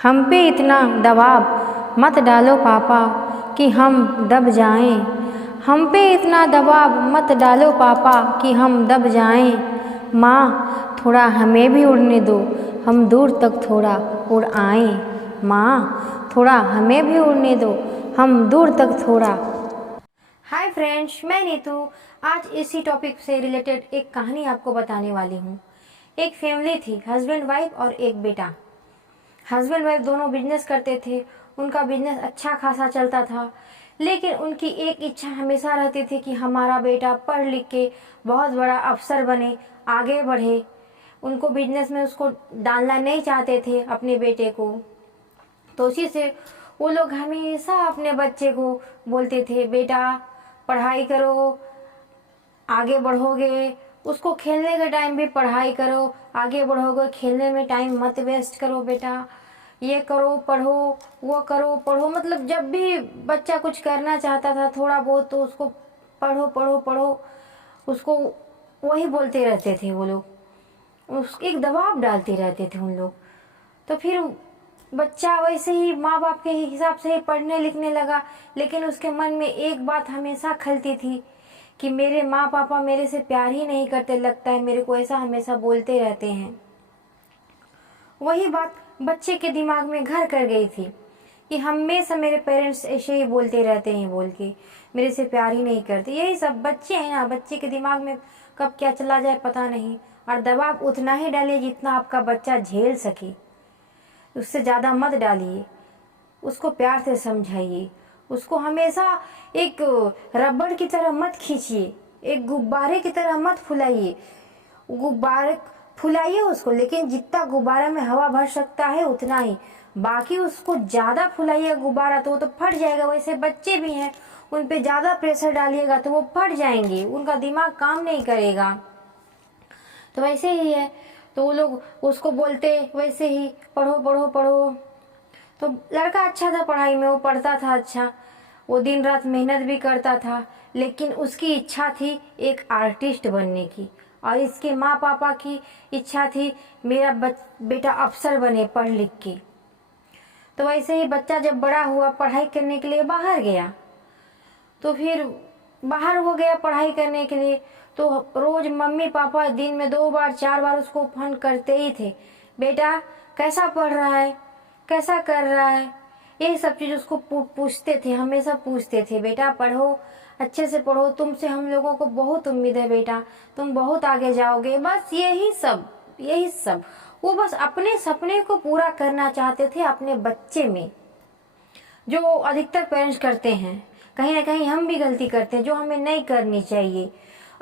हम पे इतना दबाव मत डालो पापा कि हम दब जाएं। हम पे इतना दबाव मत डालो पापा कि हम दब जाएं। माँ थोड़ा हमें भी उड़ने दो, हम दूर तक थोड़ा उड़ आएं। माँ थोड़ा हमें भी उड़ने दो, हम दूर तक थोड़ा। हाय फ्रेंड्स, मैं नीतू आज इसी टॉपिक से रिलेटेड एक कहानी आपको बताने वाली हूँ। एक फैमिली थी, हस्बैंड वाइफ और एक बेटा। हस्बैंड वाइफ दोनों बिजनेस करते थे। उनका बिजनेस अच्छा खासा चलता था, लेकिन उनकी एक इच्छा हमेशा रहती थी कि हमारा बेटा पढ़ लिख के बहुत बड़ा अफसर बने, आगे बढ़े। उनको बिजनेस में उसको डालना नहीं चाहते थे अपने बेटे को। तो उसी से वो लोग हमेशा अपने बच्चे को बोलते थे, बेटा पढ़ाई करो, आगे बढ़ोगे। उसको खेलने के टाइम भी पढ़ाई करो, आगे बढ़ोगे। खेलने में टाइम मत वेस्ट करो बेटा, ये करो पढ़ो, वो करो पढ़ो। मतलब जब भी बच्चा कुछ करना चाहता था थोड़ा बहुत, तो उसको पढ़ो पढ़ो पढ़ो, उसको वही बोलते रहते थे वो लोग। एक दबाव डालते रहते थे उन लोग। तो फिर बच्चा वैसे ही माँ बाप के हिसाब से ही पढ़ने लिखने लगा। लेकिन उसके मन में एक बात हमेशा खलती थी कि मेरे माँ पापा मेरे से प्यार ही नहीं करते, लगता है मेरे को ऐसा हमेशा बोलते रहते हैं। वही बात बच्चे के दिमाग में घर कर गई थी कि हमेशा मेरे पेरेंट्स ऐसे ही बोलते रहते हैं, बोल के मेरे से प्यार ही नहीं करते। यही सब बच्चे हैं ना, बच्चे के दिमाग में कब क्या चला जाए पता नहीं। और दबाव उतना ही डालिए जितना आपका बच्चा झेल सके, उससे ज़्यादा मत डालिए। उसको प्यार से समझाइए। उसको हमेशा एक रबड़ की तरह मत खींचिए, एक गुब्बारे की तरह मत फुलाइए। गुब्बारे फुलाइए उसको, लेकिन जितना गुब्बारा में हवा भर सकता है उतना ही। बाकी उसको ज्यादा फुलाइएगा गुब्बारा तो वो तो फट जाएगा। वैसे बच्चे भी हैं, उन पे ज्यादा प्रेशर डालिएगा तो वो फट जाएंगे, उनका दिमाग काम नहीं करेगा। तो वैसे ही है, तो वो लोग उसको बोलते वैसे ही, पढ़ो पढ़ो पढ़ो। तो लड़का अच्छा था पढ़ाई में, वो पढ़ता था अच्छा, वो दिन रात मेहनत भी करता था। लेकिन उसकी इच्छा थी एक आर्टिस्ट बनने की, और इसके माँ पापा की इच्छा थी मेरा बेटा अफसर बने पढ़ लिख के। तो वैसे ही बच्चा जब बड़ा हुआ, पढ़ाई करने के लिए बाहर गया। तो फिर बाहर हो गया पढ़ाई करने के लिए, तो रोज मम्मी पापा दिन में 2 बार 4 बार उसको फोन करते ही थे, बेटा कैसा पढ़ रहा है, कैसा कर रहा है। यही सब चीज उसको पूछते थे, हमेशा पूछते थे, बेटा पढ़ो, अच्छे से पढ़ो, तुमसे हम लोगों को बहुत उम्मीद है बेटा, तुम बहुत आगे जाओगे। बस यही सब वो बस अपने सपने को पूरा करना चाहते थे अपने बच्चे में, जो अधिकतर पेरेंट्स करते हैं। कहीं ना कहीं हम भी गलती करते हैं जो हमें नहीं करनी चाहिए।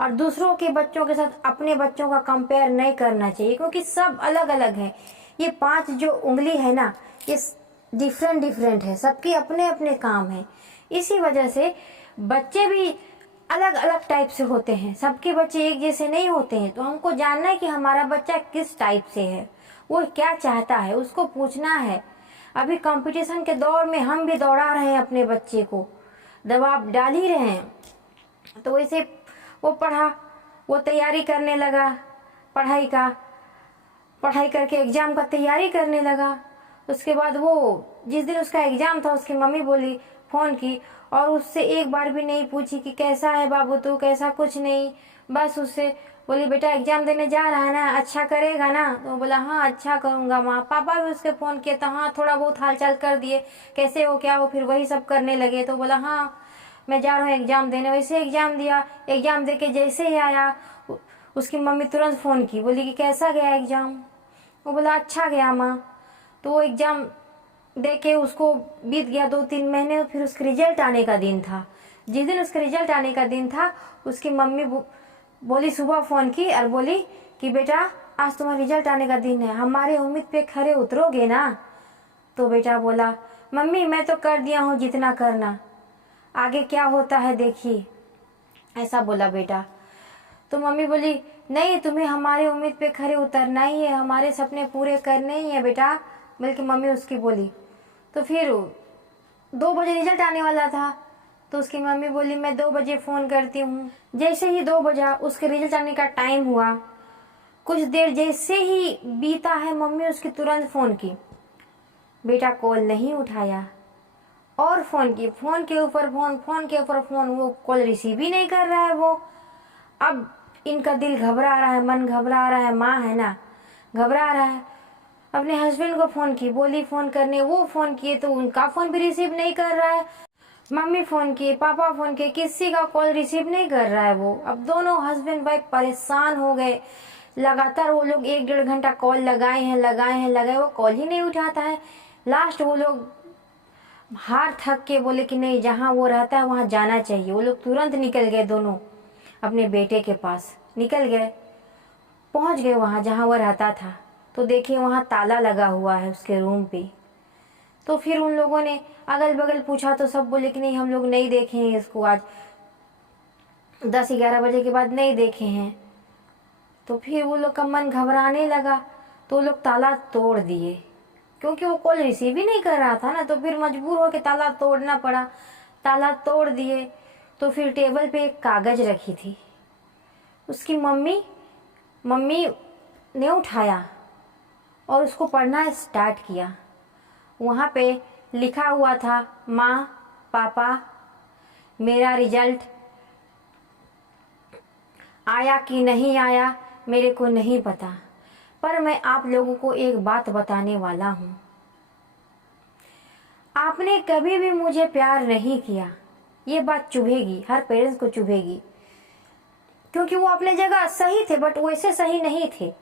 और दूसरों के बच्चों के साथ अपने बच्चों का कंपेयर नहीं करना चाहिए, क्योंकि सब अलग अलग है। ये 5 जो उंगली है ना, ये डिफरेंट है, सबके अपने अपने काम है। इसी वजह से बच्चे भी अलग अलग टाइप से होते हैं, सबके बच्चे एक जैसे नहीं होते हैं। तो हमको जानना है कि हमारा बच्चा किस टाइप से है, वो क्या चाहता है, उसको पूछना है। अभी कंपटीशन के दौर में हम भी दौड़ा रहे हैं अपने बच्चे को, दबाव डाल ही रहे हैं। तो वैसे वो पढ़ा, वो तैयारी करने लगा पढ़ाई करके एग्जाम का तैयारी करने लगा। उसके बाद वो जिस दिन उसका एग्जाम था, उसकी मम्मी बोली, फोन की, और उससे एक बार भी नहीं पूछी कि कैसा है बाबू तू, कैसा, कुछ नहीं। बस उससे बोली, बेटा एग्जाम देने जा रहा है ना, अच्छा करेगा ना। तो बोला, हाँ अच्छा करूंगा माँ। पापा भी उसके फोन किए तो हाँ थोड़ा बहुत हालचाल कर दिए, कैसे हो क्या हो, फिर वही सब करने लगे। तो बोला, हाँ मैं जा रहा हूँ एग्जाम देने। वैसे एग्जाम दिया, एग्जाम दे के जैसे ही आया, उसकी मम्मी तुरंत फोन की, बोली कि कैसा गया एग्जाम। वो बोला, अच्छा गया माँ। तो वो एग्जाम दे के उसको बीत गया 2-3 महीने। फिर उसके रिजल्ट आने का दिन था। जिस दिन उसके रिजल्ट आने का दिन था, उसकी मम्मी बोली, सुबह फोन की और बोली कि बेटा आज तुम्हारा रिजल्ट आने का दिन है, हमारे उम्मीद पे खरे उतरोगे ना। तो बेटा बोला, मम्मी मैं तो कर दिया हूँ जितना करना, आगे क्या होता है देखिए, ऐसा बोला बेटा। तो मम्मी बोली, नहीं तुम्हें हमारी उम्मीद पे खरे उतरना ही है, हमारे सपने पूरे करने ही है बेटा, बल्कि मम्मी उसकी बोली। तो फिर 2 बजे रिजल्ट आने वाला था, तो उसकी मम्मी बोली, मैं 2 बजे फोन करती हूँ। जैसे ही 2 बजा, उसके रिजल्ट आने का टाइम हुआ, कुछ देर जैसे ही बीता है, मम्मी उसकी तुरंत फोन की, बेटा कॉल नहीं उठाया और फ़ोन की फ़ोन के ऊपर फ़ोन, फ़ोन के ऊपर फ़ोन, वो कॉल रिसीव ही नहीं कर रहा है वो। अब इनका दिल घबरा रहा है, मन घबरा रहा है, माँ है ना, घबरा रहा है। अपने हस्बैंड को फ़ोन की, बोली फ़ोन करने, वो फ़ोन किए तो उनका फ़ोन भी रिसीव नहीं कर रहा है। मम्मी फ़ोन किए, पापा फ़ोन किए, किसी का कॉल रिसीव नहीं कर रहा है वो। अब दोनों हस्बैंड वाइफ परेशान हो गए। लगातार वो लोग 1-1.5 घंटा कॉल लगाए, वो कॉल ही नहीं उठाता है। लास्ट वो लोग हार थक के बोले कि नहीं, जहाँ वो रहता है वहाँ जाना चाहिए। वो लोग तुरंत निकल गए, दोनों अपने बेटे के पास निकल गए, पहुँच गए वहाँ जहाँ वो रहता था। तो देखिए वहाँ ताला लगा हुआ है उसके रूम पे। तो फिर उन लोगों ने अगल बगल पूछा तो सब बोले कि नहीं, हम लोग नहीं देखे हैं इसको, आज 10-11 बजे के बाद नहीं देखे हैं। तो फिर वो लोग का मन घबराने लगा, तो वो लोग ताला तोड़ दिए, क्योंकि वो कॉल रिसीव ही नहीं कर रहा था ना। तो फिर मजबूर होकर ताला तोड़ना पड़ा। ताला तोड़ दिए तो फिर टेबल पे एक कागज रखी थी, उसकी मम्मी ने उठाया और उसको पढ़ना स्टार्ट किया। वहाँ पे लिखा हुआ था, माँ पापा, मेरा रिजल्ट आया कि नहीं आया मेरे को नहीं पता, पर मैं आप लोगों को एक बात बताने वाला हूँ। आपने कभी भी मुझे प्यार नहीं किया। ये बात चुभेगी, हर पेरेंट्स को चुभेगी, क्योंकि वो अपने जगह सही थे, बट वैसे सही नहीं थे।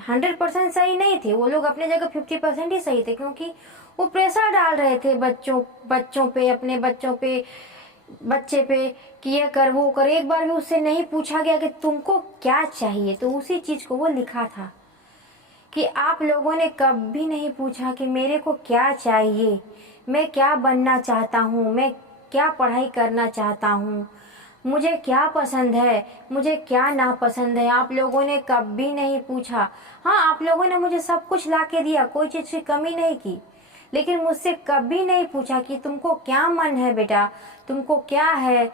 100% सही नहीं थे वो लोग, अपने जगह 50% ही सही थे, क्योंकि वो प्रेशर डाल रहे थे बच्चों पे, अपने बच्चे पे कि ये कर वो कर। एक बार भी उससे नहीं पूछा गया कि तुमको क्या चाहिए, तो उसी चीज को वो लिखा था कि आप लोगों ने कभी नहीं पूछा कि मेरे को क्या चाहिए, मैं क्या बनना चाहता हूँ, मैं क्या पढ़ाई करना चाहता हूँ, मुझे क्या पसंद है, मुझे क्या नापसंद है। आप लोगों ने कभी नहीं पूछा। हाँ, आप लोगों ने मुझे सब कुछ ला के दिया, कोई चीज़ की कमी नहीं की, लेकिन मुझसे कभी नहीं पूछा कि तुमको क्या मन है बेटा, तुमको क्या है।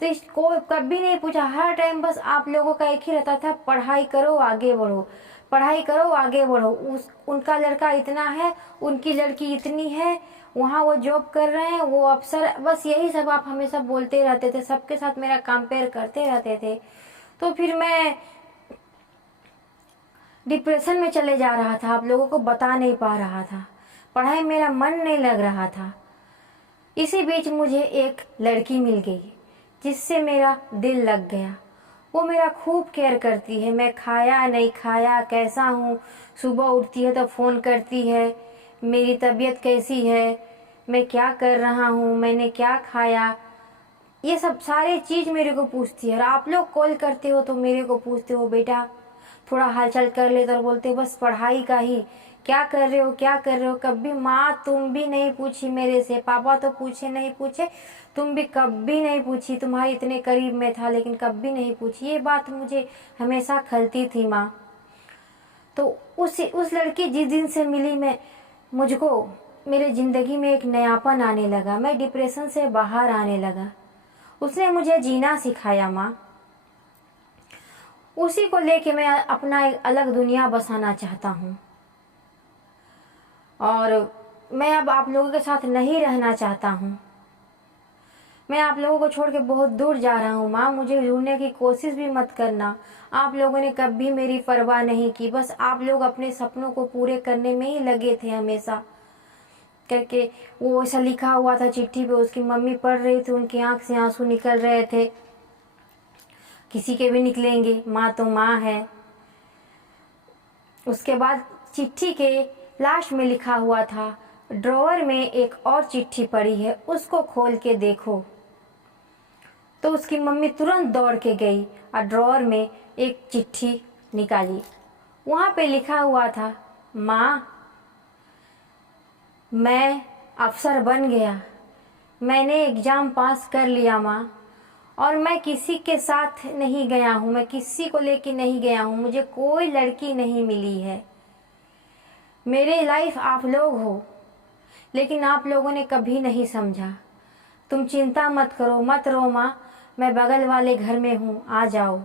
तो इसको कभी नहीं पूछा। हर टाइम बस आप लोगों का एक ही रहता था, पढ़ाई करो आगे बढ़ो, पढ़ाई करो आगे बढ़ो। उनका लड़का इतना है, उनकी लड़की इतनी है, वहाँ वो जॉब कर रहे हैं, वो अफसर, बस यही सब आप हमेशा बोलते रहते थे, सबके साथ मेरा कंपेयर करते रहते थे। तो फिर मैं डिप्रेशन में चले जा रहा था, आप लोगों को बता नहीं पा रहा था, पढ़ाई मेरा मन नहीं लग रहा था। इसी बीच मुझे एक लड़की मिल गई जिससे मेरा दिल लग गया। वो मेरा खूब केयर करती है, मैं खाया नहीं खाया, कैसा हूँ, सुबह उठती है तो फ़ोन करती है, मेरी तबीयत कैसी है, मैं क्या कर रहा हूँ, मैंने क्या खाया, ये सब सारे चीज़ मेरे को पूछती है। और आप लोग कॉल करते हो तो मेरे को पूछते हो, बेटा थोड़ा हालचाल कर ले, तो बोलते बस पढ़ाई का ही, क्या कर रहे हो क्या कर रहे हो। कभी माँ तुम भी नहीं पूछी मेरे से, पापा तो पूछे नहीं पूछे, तुम भी कभी नहीं पूछी, तुम्हारे इतने करीब में था लेकिन कभी नहीं पूछी। ये बात मुझे हमेशा खलती थी माँ। तो उस लड़की जिस दिन से मिली, मुझको मेरे ज़िंदगी में एक नयापन आने लगा, मैं डिप्रेशन से बाहर आने लगा। उसने मुझे जीना सिखाया माँ। उसी को लेके मैं अपना एक अलग दुनिया बसाना चाहता हूँ, और मैं अब आप लोगों के साथ नहीं रहना चाहता हूँ। मैं आप लोगों को छोड़ के बहुत दूर जा रहा हूँ माँ, मुझे ढूंढने की कोशिश भी मत करना। आप लोगों ने कभी मेरी परवाह नहीं की, बस आप लोग अपने सपनों को पूरे करने में ही लगे थे हमेशा करके। वो ऐसा लिखा हुआ था चिट्ठी पे, उसकी मम्मी पढ़ रही थी, उनकी आंख से आंसू निकल रहे थे। किसी के भी निकलेंगे, माँ तो माँ है। उसके बाद चिट्ठी के लास्ट में लिखा हुआ था, ड्रॉअर में एक और चिट्ठी पड़ी है, उसको खोल के देखो। तो उसकी मम्मी तुरंत दौड़ के गई और ड्रॉअर में एक चिट्ठी निकाली। वहाँ पे लिखा हुआ था, माँ मैं अफसर बन गया, मैंने एग्ज़ाम पास कर लिया माँ, और मैं किसी के साथ नहीं गया हूँ, मैं किसी को लेके नहीं गया हूँ, मुझे कोई लड़की नहीं मिली है। मेरे लाइफ आप लोग हो, लेकिन आप लोगों ने कभी नहीं समझा। तुम चिंता मत करो, मत रो माँ, मैं बगल वाले घर में हूँ, आ जाओ।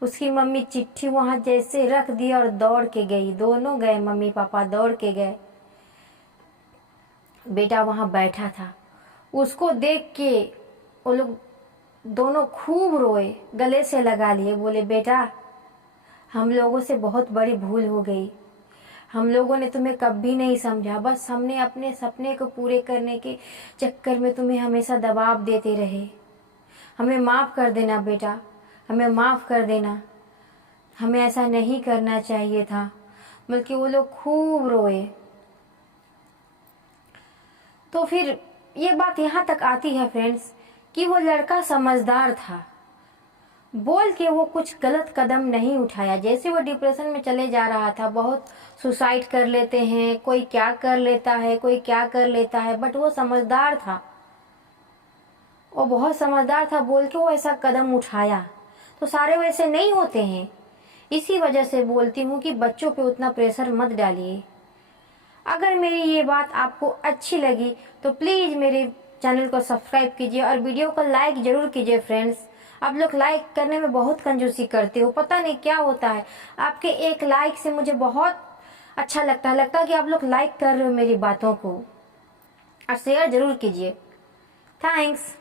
उसकी मम्मी चिट्ठी वहाँ जैसे रख दी और दौड़ के गई, दोनों गए, मम्मी पापा दौड़ के गए। बेटा वहाँ बैठा था। उसको देख के वो लोग दोनों खूब रोए, गले से लगा लिए, बोले बेटा हम लोगों से बहुत बड़ी भूल हो गई, हम लोगों ने तुम्हें कभी नहीं समझा, बस हमने अपने सपने को पूरे करने के चक्कर में तुम्हें हमेशा दबाव देते रहे, हमें माफ़ कर देना बेटा, हमें माफ़ कर देना, हमें ऐसा नहीं करना चाहिए था। बल्कि वो लोग खूब रोए। तो फिर ये बात यहाँ तक आती है फ्रेंड्स कि वो लड़का समझदार था, बोल के वो कुछ गलत कदम नहीं उठाया। जैसे वो डिप्रेशन में चले जा रहा था, बहुत सुसाइड कर लेते हैं, कोई क्या कर लेता है, कोई क्या कर लेता है, बट वो समझदार था, वो बहुत समझदार था, बोल के वो ऐसा कदम उठाया। तो सारे वैसे नहीं होते हैं, इसी वजह से बोलती हूँ कि बच्चों पे उतना प्रेशर मत डालिए। अगर मेरी ये बात आपको अच्छी लगी तो प्लीज़ मेरे चैनल को सब्सक्राइब कीजिए और वीडियो को लाइक जरूर कीजिए फ्रेंड्स। आप लोग लाइक करने में बहुत कंजूसी करते हो, पता नहीं क्या होता है, आपके एक लाइक से मुझे बहुत अच्छा लगता है कि आप लोग लाइक कर रहे हो मेरी बातों को, और शेयर जरूर कीजिए। थैंक्स।